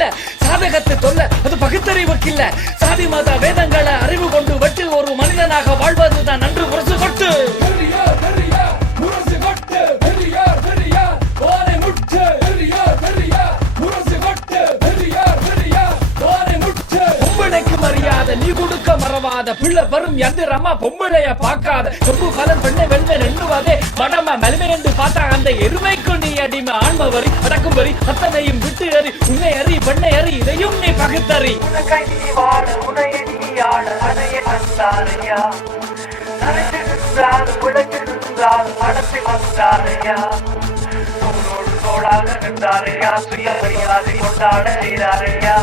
இல்ல, சாதகத்தை சொல்ல அது பகுத்தறிவுக்கு இல்ல. சாதி மத வேதங்களை அறிவு கொண்டு வெட்டு ஒரு மனிதனாக வாழ்வதுதான் நன்று முரசு கொட்டு. மரியாதை நீ கொடுக்க மறவாத பிள்ளை வரும் எந்திரமா பொம்பளைய பார்க்காத சொப்பு பலன் பெண்ணை வெண்மை எண்ணுவதே மடமா மலிமை என்று பார்த்தா அந்த எருமைக்கு நீ அடிமை. ஆன்ம வரி அடக்கும் வரி அத்தனையும் விட்டு அறி, உன்னை அறி பெண்ணை அறி, இதையும் நீ பகுத்தறி. சுய மரியாதை கொண்டாட செய்தாரையா.